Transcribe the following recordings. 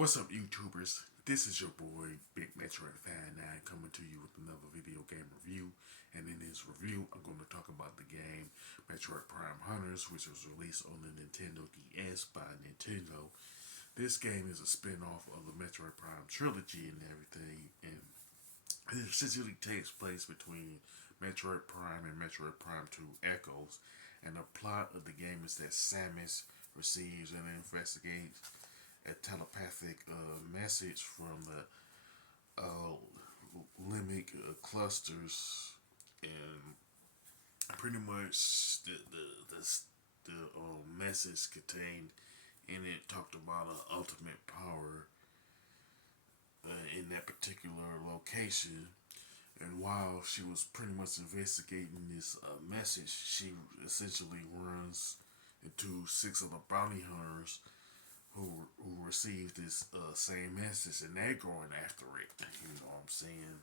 What's up, YouTubers? This is your boy, Big Metroid Fan 9, coming to you with another video game review. And in this review, I'm going to talk about the game Metroid Prime Hunters, which was released on the Nintendo DS by Nintendo. This game is a spin-off of the Metroid Prime trilogy and everything, and it essentially takes place between Metroid Prime and Metroid Prime 2 Echoes. And the plot of the game is that Samus receives and investigates a telepathic message from the limbic clusters, and pretty much the message contained in it talked about an ultimate power in that particular location. And while she was pretty much investigating this message, she essentially runs into six of the bounty hunters who received this same message, and they're going after it. You know what I'm saying?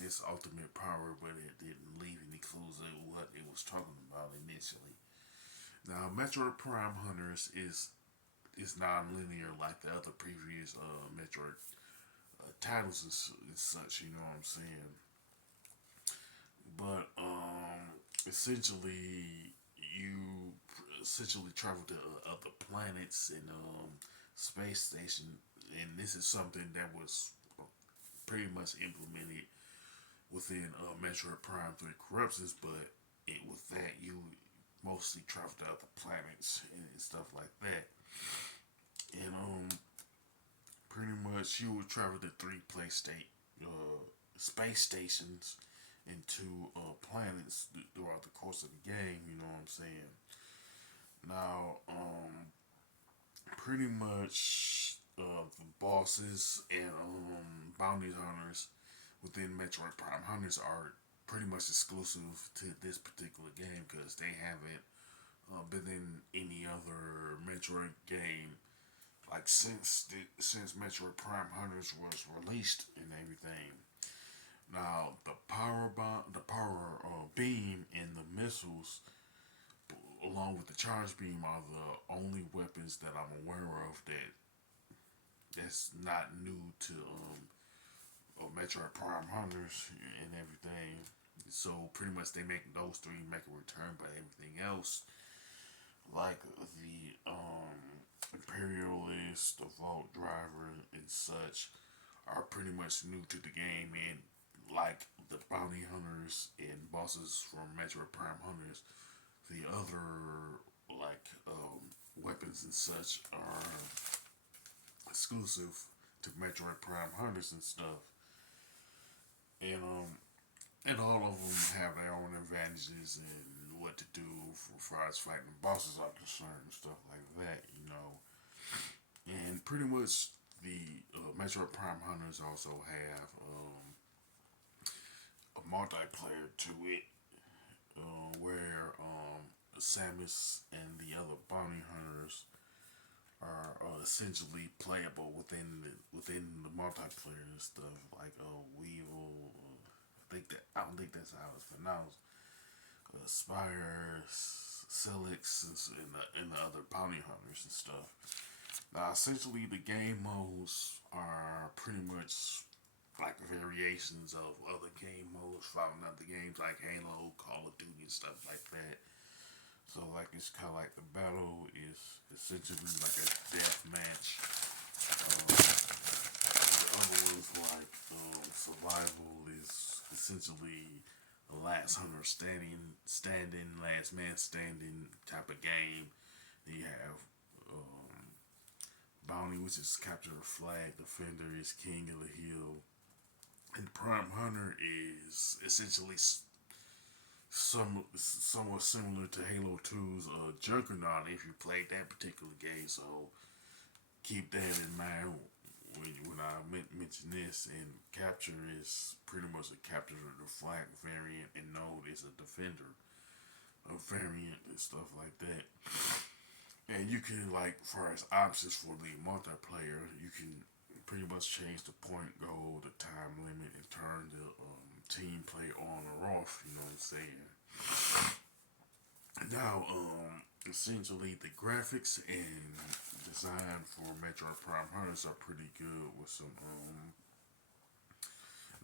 This ultimate power, but it didn't leave any clues of what it was talking about initially. Now, Metroid Prime Hunters is non-linear like the other previous Metroid titles and such. You know what I'm saying? But essentially, you essentially travel to other planets and space station, and this is something that was pretty much implemented within Metroid Prime 3 Corruptions, but with that you mostly travel to other planets and stuff like that. And pretty much you would travel to three space stations and two planets throughout the course of the game. You know what I'm saying? Now, pretty much the bosses and bounty hunters within Metroid Prime Hunters are pretty much exclusive to this particular game because they haven't been in any other Metroid game like since Metroid Prime Hunters was released and everything. Now the power beam and the missiles, along with the charge beam, are the only weapons that I'm aware of that's not new to Metroid Prime Hunters and everything. So pretty much they make those three make a return, but everything else, like the Imperialist, the Vault Driver, and such, are pretty much new to the game. And like the bounty hunters and bosses from Metroid Prime Hunters, the other like weapons and such are exclusive to Metroid Prime Hunters and stuff. And all of them have their own advantages and what to do for far as fighting bosses are concerned and stuff like that. And pretty much the Metroid Prime Hunters also have a multiplayer to it, where Samus and the other bounty hunters are essentially playable within the multiplayer and stuff. Like Weevil, I don't think that's how it's pronounced. Spire, Silix, and the other bounty hunters and stuff. Now, essentially, the game modes are pretty much like variations of other game modes found in other games like Halo, Call of Duty, and stuff like that. So, like, it's kind of like the battle is essentially like a death match. The other ones, like survival, is essentially the last hunter standing, last man standing type of game. Then you have bounty, which is capture the flag. Defender is king of the hill, and Prime Hunter is essentially somewhat similar to Halo 2's Juggernaut if you played that particular game. So keep that in mind when I mention this. And capture is pretty much a capture of the flag variant, and node is a defender a variant and stuff like that. And you can, like, far as options for the multiplayer, you can pretty much change the point goal, the time limit, and turn the team play on or off. You know what I'm saying? Now, essentially the graphics and design for Metroid Prime Hunters are pretty good with some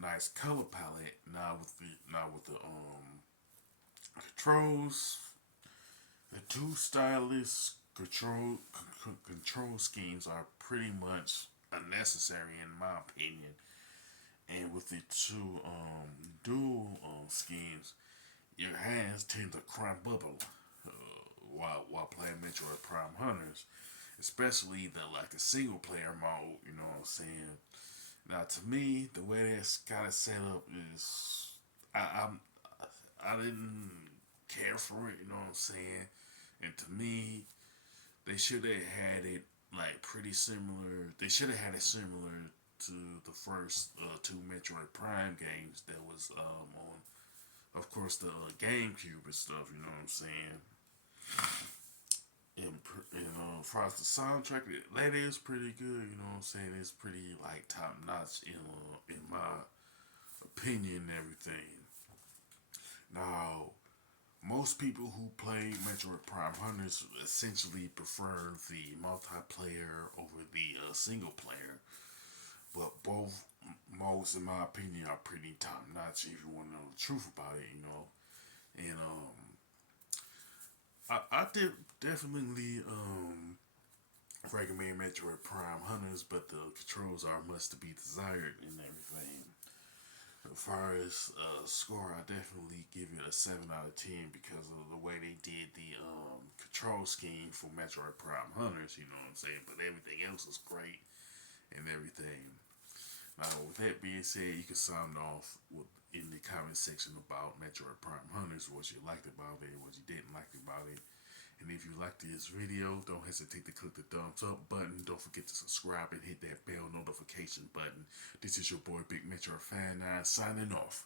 nice color palette. Now with the controls, the two stylish control schemes are pretty much unnecessary in my opinion. And with the two dual schemes, your hands tend to cramp up while playing Metroid Prime Hunters, especially the single player mode. You know what I'm saying? Now, to me, the way that's got it set up is I'm I didn't care for it. You know what I'm saying? And to me, they should have had it like pretty similar. They should have had it similar to the first two Metroid Prime games that was on, of course, the GameCube and stuff. You know what I'm saying? And as far as the soundtrack, that is pretty good. You know what I'm saying? It's pretty like top notch in my opinion and everything. Now, most people who play Metroid Prime Hunters essentially prefer the multiplayer over the single player, but both modes, in my opinion, are pretty top notch. If you want to know the truth about it, you know, and I did definitely recommend Metroid Prime Hunters, but the controls are much to be desired and everything. As far as score, I definitely give it a 7 out of 10 because of the way they did the control scheme for Metroid Prime Hunters. You know what I'm saying? But everything else is great and everything. Now, with that being said, you can sound off in the comment section about Metroid Prime Hunters, what you liked about it, what you didn't like about it. And if you liked this video, don't hesitate to click the thumbs up button. Don't forget to subscribe and hit that bell notification button. This is your boy Big Metro Fan 9 signing off.